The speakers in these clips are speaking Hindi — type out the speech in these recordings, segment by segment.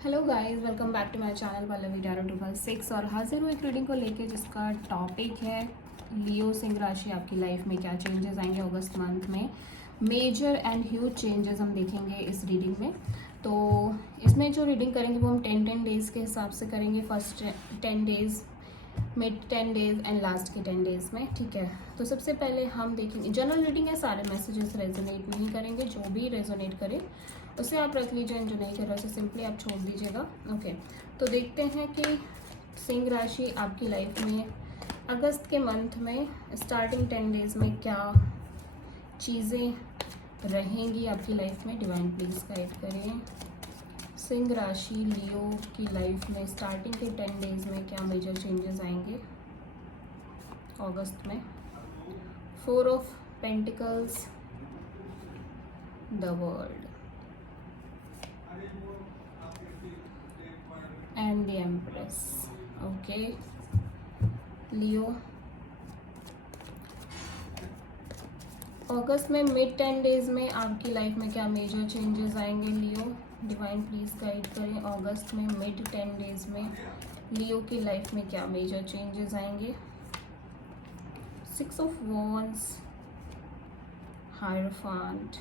Hello guys, welcome back to my channel Pallavi tarot 256 और हाजिर हूँ एक रीडिंग को लेके जिसका टॉपिक है लियो सिंह राशि। आपकी लाइफ में क्या चेंजेस आएंगे अगस्त मंथ में। मेजर एंड ह्यूज चेंजेस हम देखेंगे इस रीडिंग में। तो इसमें जो रीडिंग करेंगे वो हम 10 डेज़ के हिसाब से करेंगे। First 10 days, mid 10 days and last के 10 डेज़ में, ठीक है। तो सबसे पहले हम देखेंगे, जनरल रीडिंग है, सारे मैसेजेस रेजोनेट नहीं करेंगे, जो भी रेजोनेट करे उसे आप रख लीजिए, जो नहीं कर रहा उसे सिंपली आप छोड़ दीजिएगा। ओके, तो देखते हैं कि सिंह राशि आपकी लाइफ में अगस्त के मंथ में स्टार्टिंग 10 डेज़ में क्या चीज़ें रहेंगी आपकी लाइफ में। डिवाइन प्लीज गाइड करें। सिंह राशि लियो की लाइफ में स्टार्टिंग के 10 डेज़ में क्या मेजर चेंजेस आएंगे अगस्त में। 4 of pentacles, the world and the empress. Okay Leo, अगस्त में मिड 10 डेज़ में आपकी लाइफ में क्या मेजर चेंजेस आएंगे लियो। डिवाइन प्लीज गाइड करें। अगस्त में मिड 10 डेज़ में लियो की लाइफ में क्या मेजर चेंजेस आएंगे। 6 of wands, hierophant,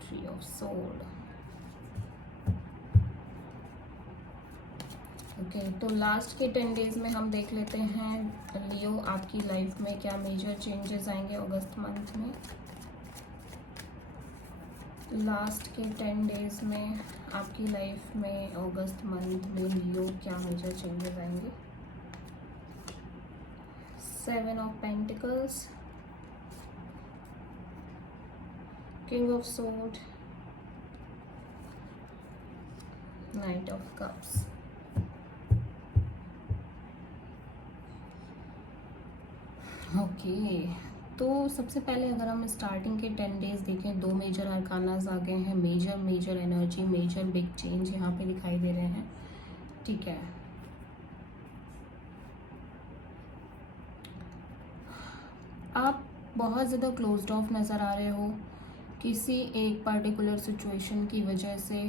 tree of sword. Okay, तो लास्ट के 10 डेज़ में हम देख लेते हैं लियो आपकी लाइफ में क्या मेजर चेंजेस आएंगे अगस्त मंथ में। लास्ट के 10 डेज़ में आपकी लाइफ में अगस्त मंथ में लियो क्या मेजर चेंजेस आएंगे। 7 of pentacles, king of sword, night of cups. Okay, तो सबसे पहले अगर हम स्टार्टिंग के 10 डेज़ देखें, दो मेजर अरकानाज आ गए हैं। Major energy, major big change यहाँ पे दिखाई दे रहे हैं, ठीक है। आप बहुत ज़्यादा क्लोज्ड ऑफ नज़र आ रहे हो किसी एक पर्टिकुलर सिचुएशन की वजह से,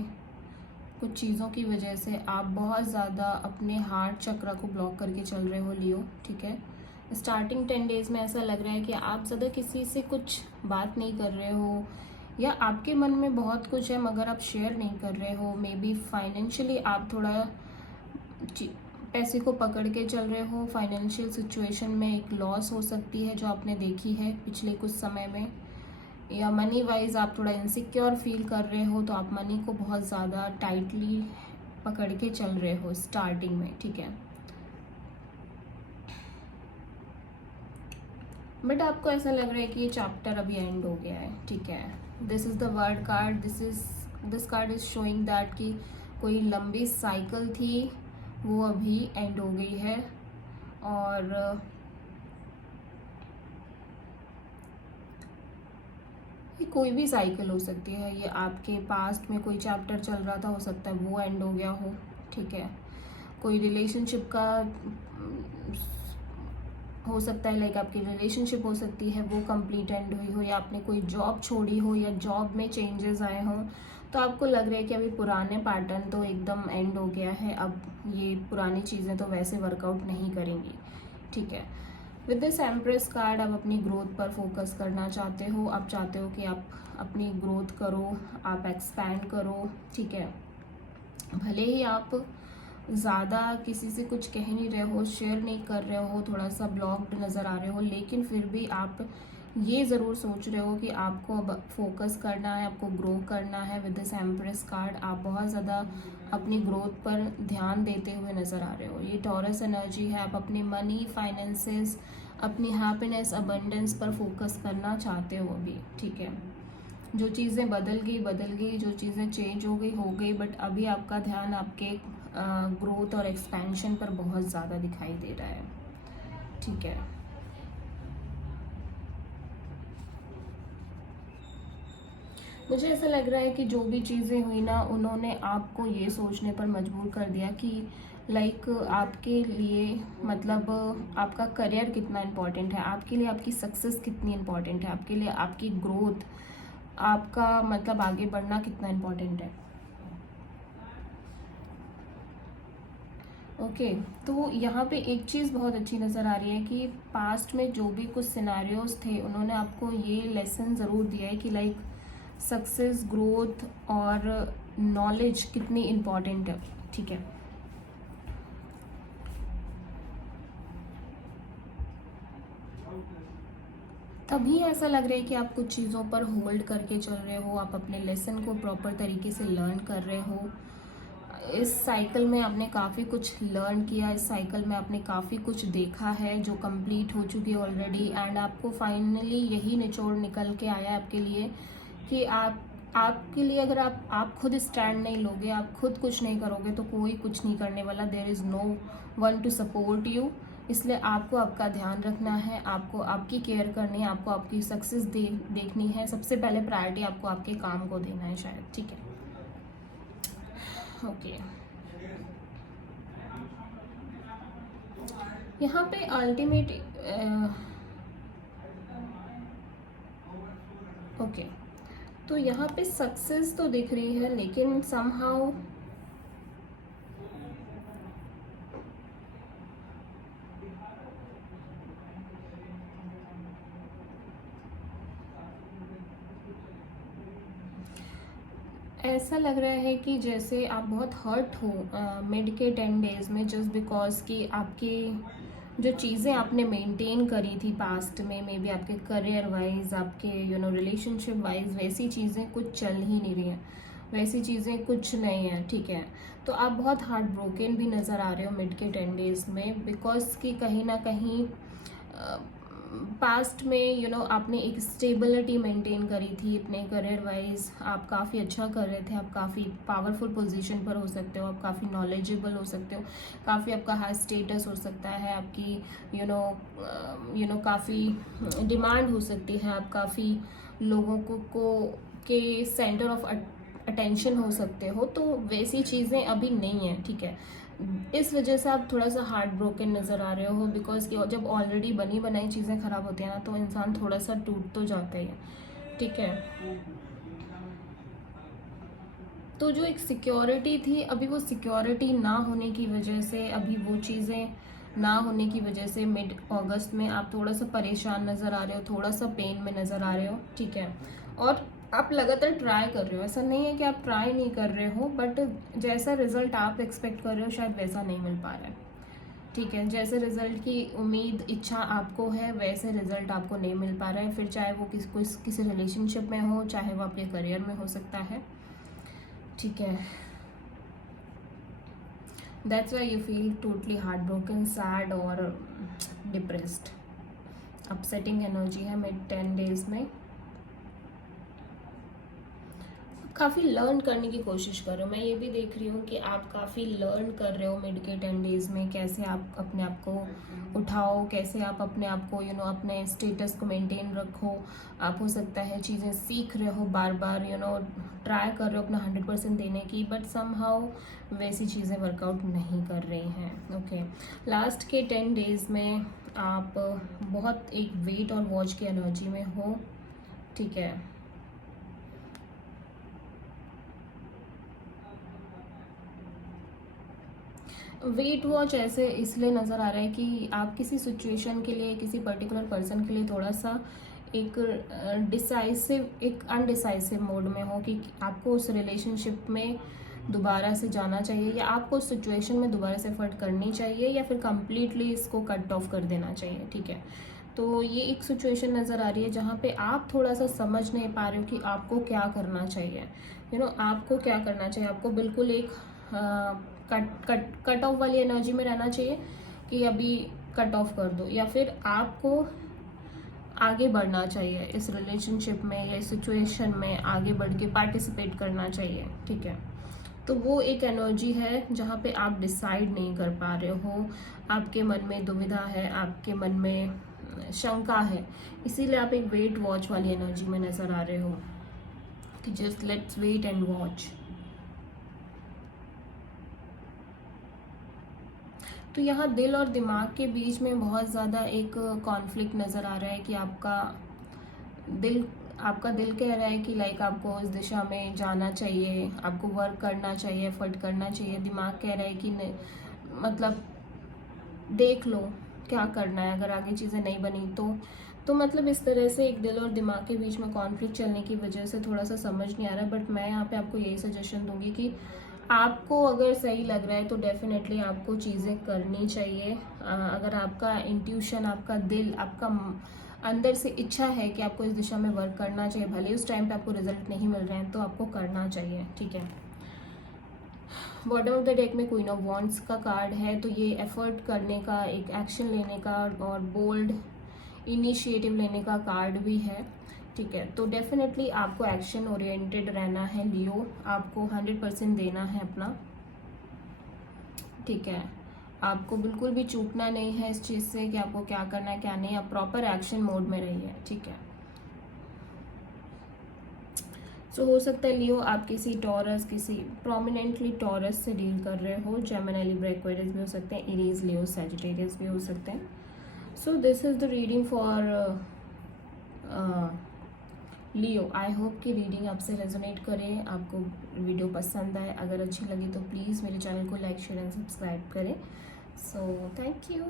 कुछ चीज़ों की वजह से आप बहुत ज़्यादा अपने हार्ट चक्र को ब्लॉक करके चल रहे हो लियो, ठीक है। स्टार्टिंग 10 डेज़ में ऐसा लग रहा है कि आप ज़्यादा किसी से कुछ बात नहीं कर रहे हो, या आपके मन में बहुत कुछ है मगर आप शेयर नहीं कर रहे हो। मे बी फाइनेंशियली आप थोड़ा पैसे को पकड़ के चल रहे हो। फाइनेंशियल सिचुएशन में एक लॉस हो सकती है जो आपने देखी है पिछले कुछ समय में, या मनी वाइज आप थोड़ा इनसिक्योर फील कर रहे हो, तो आप मनी को बहुत ज़्यादा टाइटली पकड़ के चल रहे हो स्टार्टिंग में, ठीक है। बट आपको ऐसा लग रहा है कि ये चैप्टर अभी एंड हो गया है, ठीक है। This is the word card, this card is showing that कि कोई लंबी साइकिल थी वो अभी एंड हो गई है। और ये कोई भी साइकिल हो सकती है, ये आपके पास्ट में कोई चैप्टर चल रहा था, हो सकता है वो एंड हो गया हो, ठीक है। कोई रिलेशनशिप का हो सकता है, लाइक आपकी रिलेशनशिप हो सकती है वो कंप्लीट एंड हुई हो, या आपने कोई जॉब छोड़ी हो या जॉब में चेंजेस आए हों, तो आपको लग रहा है कि अभी पुराने पैटर्न तो एकदम एंड हो गया है, अब ये पुरानी चीज़ें तो वैसे वर्कआउट नहीं करेंगी, ठीक है। विद दिस एम्प्रेस कार्ड आप अपनी ग्रोथ पर फोकस करना चाहते हो। आप चाहते हो कि आप अपनी ग्रोथ करो, आप एक्सपैंड करो, ठीक है। भले ही आप ज़्यादा किसी से कुछ कह नहीं रहे हो, शेयर नहीं कर रहे हो, थोड़ा सा ब्लॉक्ड नज़र आ रहे हो, लेकिन फिर भी आप ये ज़रूर सोच रहे हो कि आपको अब फोकस करना है, आपको ग्रो करना है। विद दिस एम्प्रेस कार्ड आप बहुत ज़्यादा अपनी ग्रोथ पर ध्यान देते हुए नज़र आ रहे हो। ये टॉरस एनर्जी है, आप अपनी मनी, फाइनेंसेस, अपनी हैप्पीनेस, अबंडेंस पर फोकस करना चाहते हो अभी, ठीक है। जो चीज़ें बदल गई, जो चीज़ें चेंज हो गई, बट अभी आपका ध्यान आपके ग्रोथ और एक्सपेंशन पर बहुत ज़्यादा दिखाई दे रहा है, ठीक है। मुझे ऐसा लग रहा है कि जो भी चीज़ें हुई ना, उन्होंने आपको ये सोचने पर मजबूर कर दिया कि लाइक आपके लिए, मतलब आपका करियर कितना इम्पोर्टेंट है, आपके लिए आपकी सक्सेस कितनी इम्पोर्टेंट है, आपके लिए आपकी ग्रोथ आपका मतलब आगे बढ़ना कितना इम्पोर्टेंट है। ओके तो यहाँ पे एक चीज़ बहुत अच्छी नज़र आ रही है कि पास्ट में जो भी कुछ सिनेरियोज थे उन्होंने आपको ये लेसन ज़रूर दिया है कि लाइक सक्सेस, ग्रोथ और नॉलेज कितनी इम्पॉर्टेंट है। ठीक है, तभी ऐसा लग रहा है कि आप कुछ चीज़ों पर होल्ड करके चल रहे हो, आप अपने लेसन को प्रॉपर तरीके से लर्न कर रहे हो। इस साइकिल में आपने काफ़ी कुछ लर्न किया, इस साइकिल में आपने काफ़ी कुछ देखा है जो कंप्लीट हो चुकी है ऑलरेडी, एंड आपको फाइनली यही निचोड़ निकल के आया आपके लिए कि आपके लिए अगर आप खुद स्टैंड नहीं लोगे, आप खुद कुछ नहीं करोगे तो कोई कुछ नहीं करने वाला। There is no one to support you. इसलिए आपको आपका ध्यान रखना है, आपको आपकी केयर करनी है, आपको आपकी सक्सेस देखनी है। सबसे पहले प्रायोरिटी आपको आपके काम को देना है शायद। ठीक है, ओके यहाँ पे अल्टीमेट ओके तो यहाँ पे सक्सेस तो दिख रही है लेकिन समहाउ ऐसा लग रहा है कि जैसे आप बहुत हर्ट हो मिड के 10 डेज में, जस्ट बिकॉज कि आपकी जो चीज़ें आपने मेंटेन करी थी पास्ट में, मे बी आपके करियर वाइज, आपके रिलेशनशिप वाइज, वैसी चीज़ें कुछ चल ही नहीं रही हैं, वैसी चीज़ें कुछ नहीं है। ठीक है, तो आप बहुत हार्ट ब्रोकन भी नज़र आ रहे हो मिड के 10 डेज में, बिकॉज कि कहीं ना कहीं पास्ट में आपने एक स्टेबिलिटी मेंटेन करी थी अपने करियर वाइज, आप काफ़ी अच्छा कर रहे थे, आप काफ़ी पावरफुल पोजीशन पर हो सकते हो, आप काफ़ी नॉलेजेबल हो सकते हो, काफ़ी आपका हाई स्टेटस हो सकता है, आपकी काफ़ी डिमांड हो सकती है, आप काफ़ी लोगों को के सेंटर ऑफ अटेंशन हो सकते हो। तो वैसी चीज़ें अभी नहीं है। ठीक है, इस वजह से आप थोड़ा सा हार्ट ब्रोकन नज़र आ रहे हो, बिकॉज कि जब ऑलरेडी बनी बनाई चीज़ें ख़राब होती हैं ना तो इंसान थोड़ा सा टूट तो जाता ही है। ठीक है, तो जो एक सिक्योरिटी थी, अभी वो सिक्योरिटी ना होने की वजह से, अभी वो चीज़ें ना होने की वजह से मिड अगस्त में आप थोड़ा सा परेशान नज़र आ रहे हो, थोड़ा सा पेन में नज़र आ रहे हो। ठीक है, और आप लगातार ट्राई कर रहे हो, ऐसा नहीं है कि आप ट्राई नहीं कर रहे हो, बट जैसा रिजल्ट आप एक्सपेक्ट कर रहे हो शायद वैसा नहीं मिल पा रहा है। ठीक है, जैसे रिजल्ट की उम्मीद, इच्छा आपको है, वैसे रिजल्ट आपको नहीं मिल पा रहा है, फिर चाहे वो किसी रिलेशनशिप में हो, चाहे वो आपके करियर में हो सकता है। ठीक है, that's why you feel totally heart broken, sad और डिप्रेस्ड। अपसेटिंग एनर्जी है मिड 10 डेज में। काफ़ी लर्न करने की कोशिश कर रहे हो, मैं ये भी देख रही हूँ कि आप काफ़ी लर्न कर रहे हो मिड के 10 डेज में, कैसे आप अपने आप को उठाओ, कैसे आप अपने आप को अपने स्टेटस को मेंटेन रखो। आप हो सकता है चीज़ें सीख रहे हो, बार बार ट्राई कर रहे हो अपना 100% देने की, बट समहाउ वैसी चीज़ें वर्कआउट नहीं कर रही हैं। ओके, लास्ट के 10 डेज में आप बहुत एक वेट और वॉच की एनर्जी में हो। ठीक है, वेट वॉच ऐसे इसलिए नज़र आ रहा है कि आप किसी सिचुएशन के लिए, किसी पर्टिकुलर पर्सन के लिए थोड़ा सा एक डिसाइसिव, एक अनडिसाइसिव मोड में हो कि आपको उस रिलेशनशिप में दोबारा से जाना चाहिए, या आपको उस सिचुएशन में दोबारा से एफर्ट करनी चाहिए, या फिर कम्प्लीटली इसको कट ऑफ कर देना चाहिए। ठीक है, तो ये एक सिचुएशन नज़र आ रही है जहाँ पे आप थोड़ा सा समझ नहीं पा रहे हो कि आपको क्या करना चाहिए। आपको क्या करना चाहिए, आपको बिल्कुल एक कट ऑफ वाली एनर्जी में रहना चाहिए कि अभी कट ऑफ कर दो, या फिर आपको आगे बढ़ना चाहिए इस रिलेशनशिप में या इस सिचुएशन में, आगे बढ़ के पार्टिसिपेट करना चाहिए। ठीक है, तो वो एक एनर्जी है जहाँ पे आप डिसाइड नहीं कर पा रहे हो, आपके मन में दुविधा है, आपके मन में शंका है, इसीलिए आप एक वेट वॉच वाली एनर्जी में नज़र आ रहे हो कि just let's wait and watch. तो यहाँ दिल और दिमाग के बीच में बहुत ज़्यादा एक कॉन्फ्लिक्ट नज़र आ रहा है कि आपका दिल आपका दिल कह रहा है कि लाइक आपको इस दिशा में जाना चाहिए, आपको वर्क करना चाहिए, एफर्ट करना चाहिए। दिमाग कह रहा है कि नहीं, मतलब देख लो क्या करना है, अगर आगे चीज़ें नहीं बनी तो मतलब इस तरह से एक दिल और दिमाग के बीच में कॉन्फ्लिक्ट चलने की वजह से थोड़ा सा समझ नहीं आ रहा है। बट मैं यहाँ पे आपको यही सजेशन दूंगी कि आपको अगर सही लग रहा है तो डेफिनेटली आपको चीज़ें करनी चाहिए। अगर आपका इंट्यूशन, आपका दिल, आपका अंदर से इच्छा है कि आपको इस दिशा में वर्क करना चाहिए, भले उस टाइम पे आपको रिजल्ट नहीं मिल रहे हैं, तो आपको करना चाहिए, ठीक है। बॉटम ऑफ द डेक में क्वीन ऑफ वॉन्ड्स का कार्ड है, तो ये एफर्ट करने का, एक एक्शन लेने का और बोल्ड इनिशिएटिव लेने का कार्ड भी है, ठीक है। तो डेफिनेटली आपको एक्शन ओरिएंटेड रहना है लियो, आपको 100% देना है अपना, ठीक है। आपको बिल्कुल भी चूकना नहीं है इस चीज़ से कि आपको क्या करना है क्या नहीं, आप प्रॉपर एक्शन मोड में रहिए, ठीक है। सो हो सकता है लियो आप किसी टॉरस, किसी प्रोमिनेंटली टॉरस से डील कर रहे हो। जेमिनी, लिब्रा, एक्वेरियस भी हो सकते हैं, एरीज, लियो, सैजिटेरियस भी हो सकते हैं। So this is the reading for Leo. I hope कि रीडिंग आपसे रेजोनेट करे, आपको वीडियो पसंद आए। अगर अच्छी लगी तो प्लीज़ मेरे चैनल को लाइक, शेयर एंड सब्सक्राइब करें। So thank you.